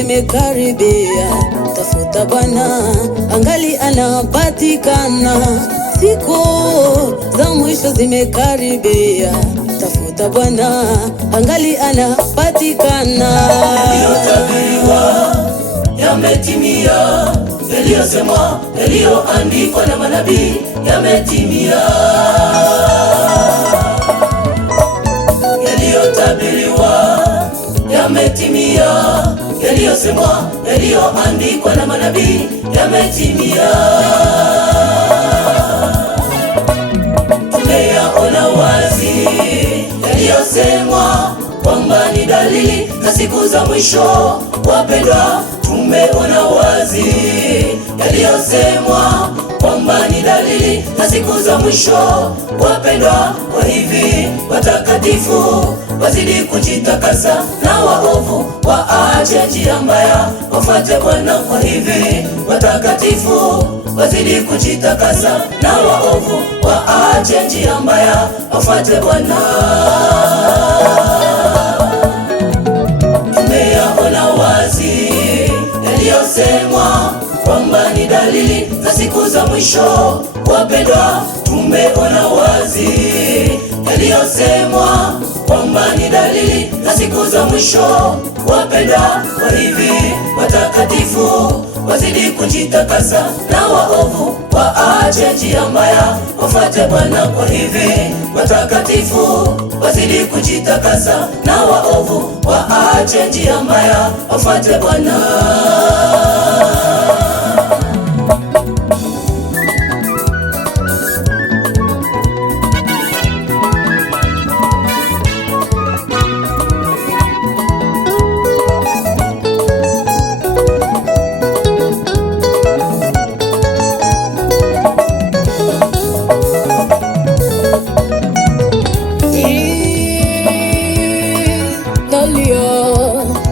zimekaribia, tafuta Bwana angali anapatikana. Siku za mwisho zimekaribia, tafuta Bwana angali anapatikana. Yaliyotabiriwa yametimia, yaliyosemwa, yaliyoandikwa na manabii yametimia. Yaliyotabiriwa yametimia, yaliyosemwa, yaliyoandikwa na manabii yametimia. Tumeyaona wazi yaliyosemwa kwamba ni dalili za siku za mwisho. Wapendwa, tumeona wazi yaliyosemwa kwamba ni dalili za siku za mwisho. Wapendwa, kwa hivi watakatifu wazidi kujitakasa, na waovu waache njia mbaya, wafuate Bwana. Kwa hivi watakatifu wazidi kujitakasa, na waovu waache njia mbaya, wafuate Bwana. Tumeyaona wazi yaliyosemwa kwamba ni dalili za siku za mwisho. Wapendwa, tumeona wazi yaliyosemwa kwamba ni dalili za siku za mwisho. Wapendwa, kwa hivi watakatifu wazidi kujitakasa, na waovu waache njia mbaya, wafuate Bwana. Kwa hivi watakatifu wazidi kujitakasa, na waovu waache njia mbaya, wafuate Bwana.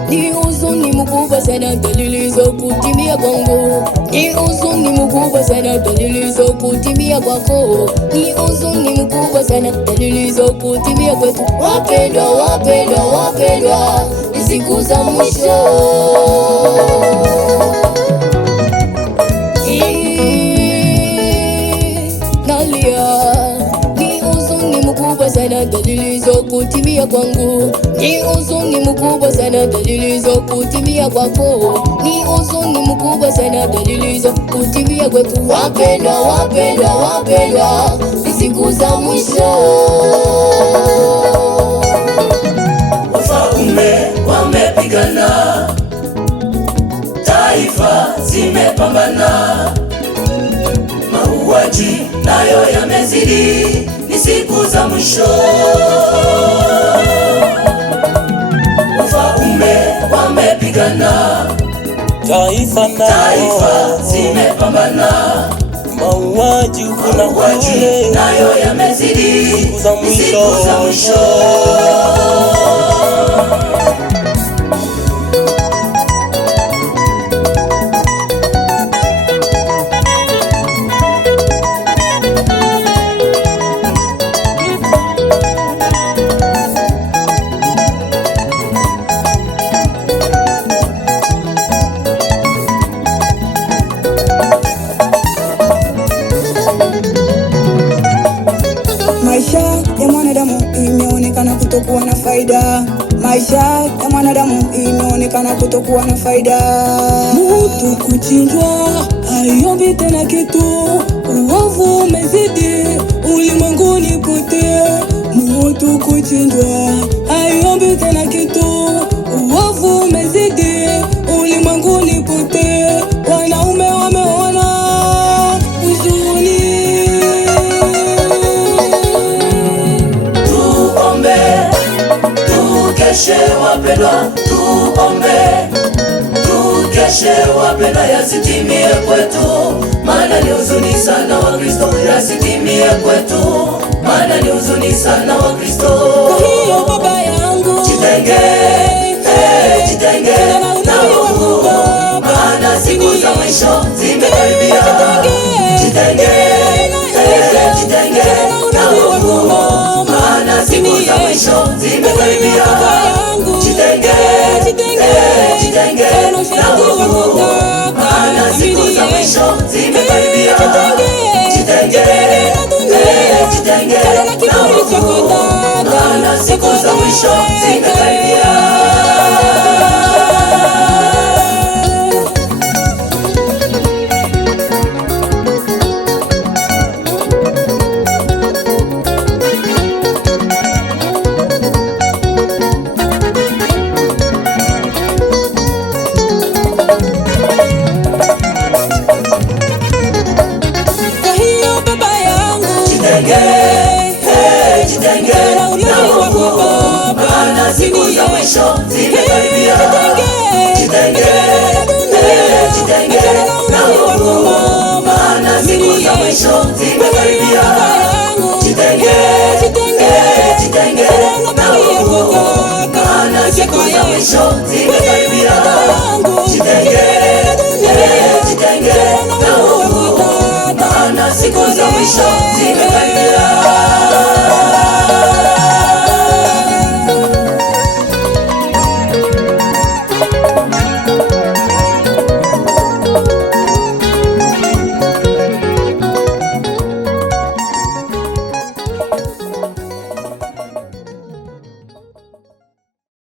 Ni huzuni mkubwa sana dalili za kutimia kwangu. Ni huzuni mkubwa sana dalili za kutimia kwako. Ni huzuni mkubwa sana dalili za kutimia kwetu. Wapendwa, wapendwa, wapendwa, ni siku za mwisho. Sana dalili za kutimia kwangu. Ni huzuni mkubwa sana dalili za kutimia kwako. Ni huzuni mkubwa sana dalili za kutimia kwetu. Wapendwa, wapendwa, wapendwa, ni siku za mwisho. Wafalme wamepigana, taifa zimepambana, mauaji nayo yamezidi, ni siku za mwisho. Wafalme wamepigana, taifa zimepambana, mauaji nayo yamezidi, ni siku za mwisho. Maisha ya mwanadamu imeonekana kutokuwa na faida. Maisha ya mwanadamu imeonekana kutokuwa na faida. Mtu kuchinjwa haiombi tena kitu, uovu umezidi ulimwenguni pote. Mtu kuchinjwa haiombi tena kitu, uovu umezidi ulimwenguni pote. Wanaume wameona huzuni. Tukeshe wapendwa, tuombe, tukeshe wapendwa, yasitimie kwetu, maana ni huzuni sana wa Kristo. Yasitimie kwetu, maana ni huzuni sana wa Kristo. Kwa hiyo baba yangu, jitenge, jitenge na uovu, maana siku za mwisho zimekaribia. Jitenge, jitenge na uovu, maana siku za mwisho zimekaribia. Jitenge, jitenge mwisho zimekaribia. Jitenge na uovu, maana siku za mwisho zimekaribia. Jitenge na uovu, maana siku za mwisho zimekaribia. Jitenge na uovu, maana siku za mwisho zimekaribia.